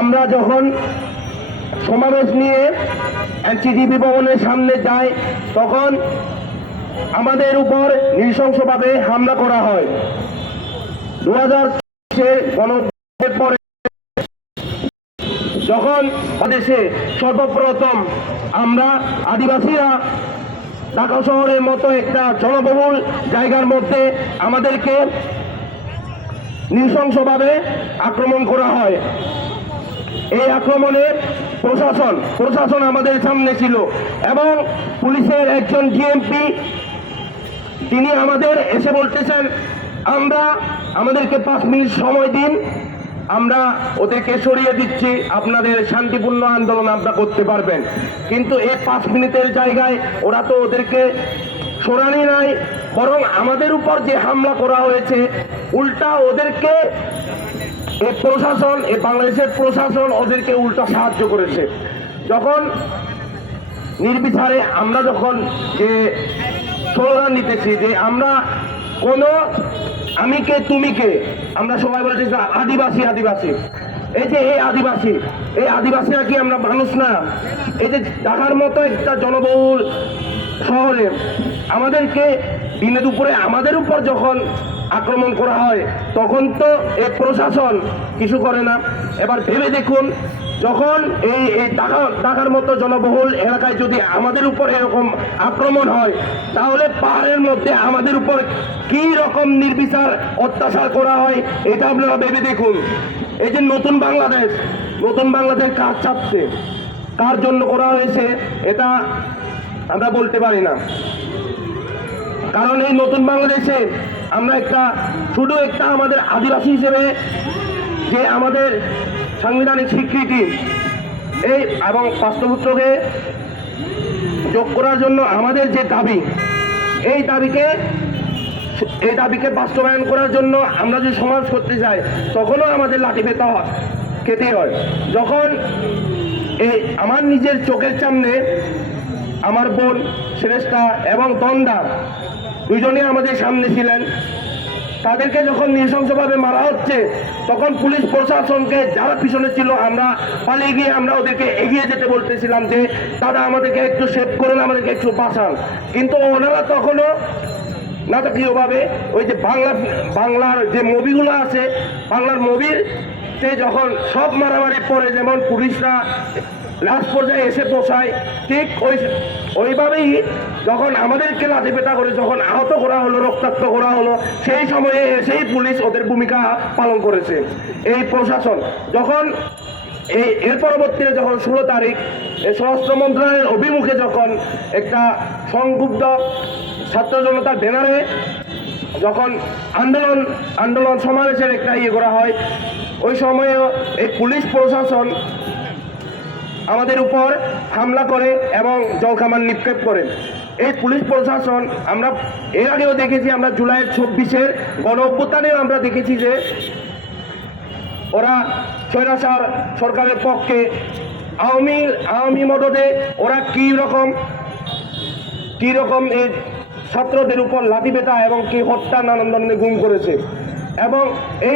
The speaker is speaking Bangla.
আমরা যখন সমাবেশ নিয়ে এনসিটিভি ভবনের সামনে যাই তখন আমাদের উপর নৃশংসভাবে হামলা করা হয়। 2000 গণঅভ্যুত্থানের পরে যখন দেশে সর্বপ্রথম আমরা আদিবাসীরা ঢাকা শহরের মতো একটা জনবহুল জায়গার মধ্যে আমাদেরকে নৃশংসভাবে আক্রমণ করা হয়। এই আক্রমণে প্রশাসন আমাদের সামনে ছিল এবং পুলিশের একজন ডিএমপি তিনি আমাদের এসে বলতেছেন আমাদেরকে 5 মিনিট সময় দিন, আমরা ওদেরকে সরিয়ে দিচ্ছি, আপনাদের শান্তিপূর্ণ আন্দোলন আপনারা করতে পারবেন। কিন্তু এই 5 মিনিটের জায়গায় ওরা তো ওদেরকে সরানি নাই, বরং আমাদের উপর যে হামলা করা হয়েছে উল্টা ওদেরকে বাংলাদেশের প্রশাসন ওদেরকে উল্টা সাহায্য করেছে। যখন নির্বিচারে আমরা যখন যে স্লোগান নিতেছি যে আমরা কোনো আমি কে তুমি কে, আমরা সবাই বলতেছি আদিবাসী আদিবাসী, এই যে এই আদিবাসীরা কি আমরা মানুষ না? এই যে ঢাকার মতো একটা জনবহুল শহরে আমাদেরকে দিনে দুপুরে আমাদের উপর যখন আক্রমণ করা হয় তখন তো এই প্রশাসন কিছু করে না। এবার ভেবে দেখুন, যখন এই ঢাকার মতো জনবহুল এলাকায় যদি আমাদের উপর এরকম আক্রমণ হয় তাহলে পাহাড়ের মধ্যে আমাদের উপর কি রকম নির্বিচার অত্যাচার করা হয় এটা আপনারা ভেবে দেখুন। এই যে নতুন বাংলাদেশ কার চাচ্ছে, কার জন্য করা হয়েছে এটা আমরা বলতে পারি না। কারণ এই নতুন বাংলাদেশে আমরা শুধু আমাদের আদিবাসী হিসেবে যে আমাদের সাংবিধানিক স্বীকৃতি এবং পাঁচতপুত্রকে যোগ করার জন্য আমাদের যে দাবি, এই দাবিকে বাস্তবায়ন করার জন্য আমরা যদি সমাজ করতে যাই তখনও আমাদের লাঠি পেতে খেতে হয়। যখন আমার নিজের চোখের সামনে আমার বোন শ্রেষ্ঠা এবং তন্দা দুজনে আমাদের সামনে ছিলেন, তাদেরকে যখন নৃশংসভাবে মারা হচ্ছে তখন পুলিশ প্রশাসনকে যারা পিছনে ছিল আমরা পালিয়ে গিয়ে আমরা ওদেরকে এগিয়ে যেতে বলতেছিলাম যে দাদা আমাদেরকে একটু সেভ করুন, আমাদেরকে একটু বাঁচান। কিন্তু ওনারা তখনও নাটকীয়ভাবে ওই যে বাংলার যে মুভিগুলো আছে, বাংলার মুভিতে যখন সব মারামারি পড়ে যেমন পুলিশরা লাস্ট পর্যায়ে এসে পৌঁছায়, ঠিক ওইভাবেই যখন আমাদেরকে লাঠিপেটা করে যখন আহত করা হলো, রক্তাক্ত করা হলো, সেই সময়ে এসেই পুলিশ ওদের ভূমিকা পালন করেছে। এই প্রশাসন যখন এর পরবর্তীতে যখন 16 তারিখ স্বরাষ্ট্র মন্ত্রণালয়ের অভিমুখে যখন একটা সংক্ষুব্ধ ছাত্র জনতার ব্যানারে যখন আন্দোলন সমাবেশের একটা করা হয়, ওই সময়েও এই পুলিশ প্রশাসন আমাদের উপর হামলা করে এবং জলকামান নিক্ষেপ করে। এই পুলিশ প্রশাসন আমরা এর আগেও দেখেছি, আমরা জুলাইয়ের 26-এর গণঅভ্যুত্থানেও আমরা দেখেছি যে ওরা স্বৈরাচার সরকারের পক্ষে আওয়ামী মদদে ওরা কি রকম এই ছাত্রদের উপর লাঠিপেটা এবং কি হত্যা নানান ধরনের গুম করেছে। এবং এই